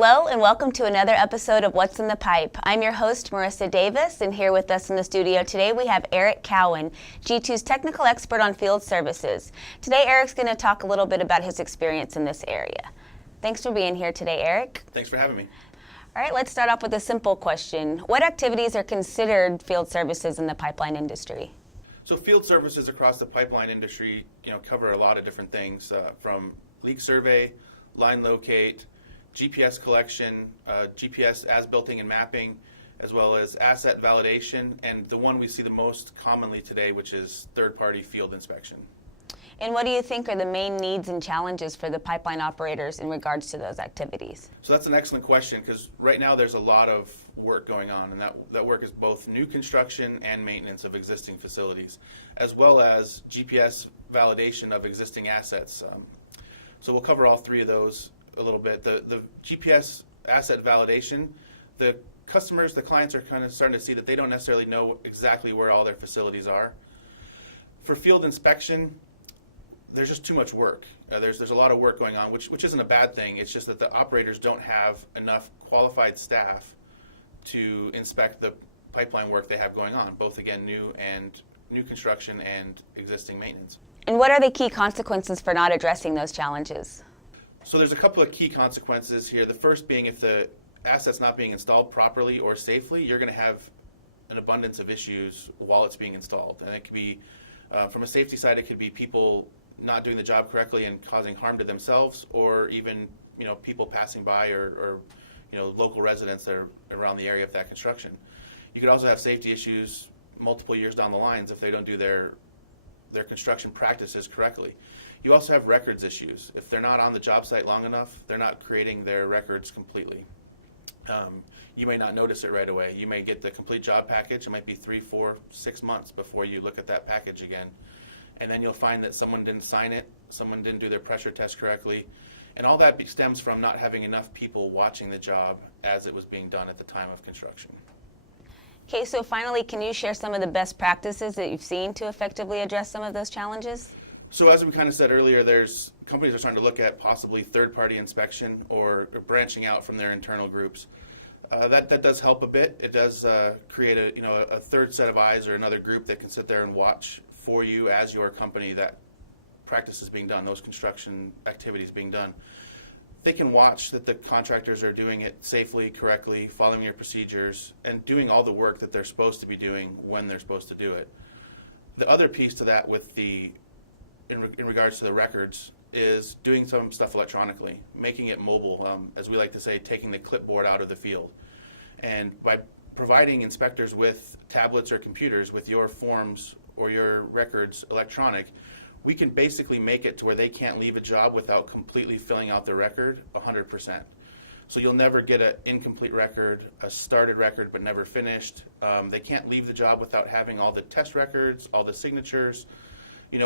Hello and welcome to another episode of What's in the Pipe. I'm your host, Marissa Davis, and here with us in the studio today we have Eric Cowan, G2's technical expert on field services. Today Eric's going to talk a little bit about his experience in this area. Thanks for being here today, Eric. Thanks for having me. All right, let's start off with a simple question. What activities are considered field services in the pipeline industry? So field services across the pipeline industry, cover a lot of different things, from leak survey, line locate, GPS collection, GPS as-builting and mapping, as well as asset validation, and the one we see the most commonly today, which is third-party field inspection. And what do you think are the main needs and challenges for the pipeline operators in regards to those activities? So that's an excellent question, because right now there's a lot of work going on, and that work is both new construction and maintenance of existing facilities, as well as GPS validation of existing assets. So we'll cover all three of those a little bit. The GPS asset validation, the customers, the clients are kind of starting to see that they don't necessarily know exactly where all their facilities are. For field inspection, there's just too much work. There's a lot of work going on, which isn't a bad thing. It's just that the operators don't have enough qualified staff to inspect the pipeline work they have going on, both again new construction and existing maintenance. And what are the key consequences for not addressing those challenges? So there's a couple of key consequences here. The first being, if the asset's not being installed properly or safely, you're going to have an abundance of issues while it's being installed. And it could be, from a safety side, it could be people not doing the job correctly and causing harm to themselves, or even people passing by or local residents that are around the area of that construction. You could also have safety issues multiple years down the lines if they don't do their construction practices correctly. You also have records issues. If they're not on the job site long enough, they're not creating their records completely. You may not notice it right away. You may get the complete job package. It might be 3, 4, 6 months before you look at that package again. And then you'll find that someone didn't sign it, someone didn't do their pressure test correctly, and all that stems from not having enough people watching the job as it was being done at the time of construction. Okay, so finally, can you share some of the best practices that you've seen to effectively address some of those challenges? So as we kind of said earlier, there's companies are starting to look at possibly third-party inspection or branching out from their internal groups. That does help a bit. It does create a third set of eyes or another group that can sit there and watch for you as your company that practice is being done, those construction activities being done. They can watch that the contractors are doing it safely, correctly, following your procedures, and doing all the work that they're supposed to be doing when they're supposed to do it. The other piece to that with in regards to the records is doing some stuff electronically, making it mobile, as we like to say, taking the clipboard out of the field. And by providing inspectors with tablets or computers with your forms or your records electronic, we can basically make it to where they can't leave a job without completely filling out the record 100%. So you'll never get an incomplete record, a started record but never finished. They can't leave the job without having all the test records, all the signatures.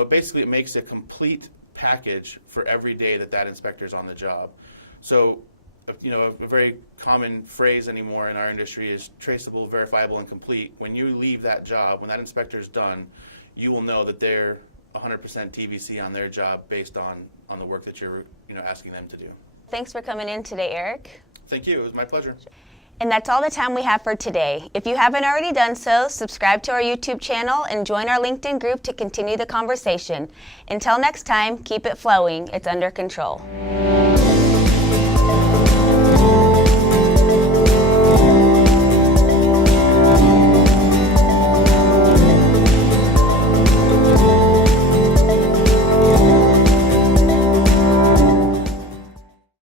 Basically it makes a complete package for every day that inspector's on the job. So, a very common phrase anymore in our industry is traceable, verifiable, and complete. When you leave that job, when that inspector's done, you will know that they're 100% TVC on their job based on the work that you're asking them to do. Thanks for coming in today, Eric. Thank you. It was my pleasure. And that's all the time we have for today. If you haven't already done so, subscribe to our YouTube channel and join our LinkedIn group to continue the conversation. Until next time, keep it flowing. It's under control.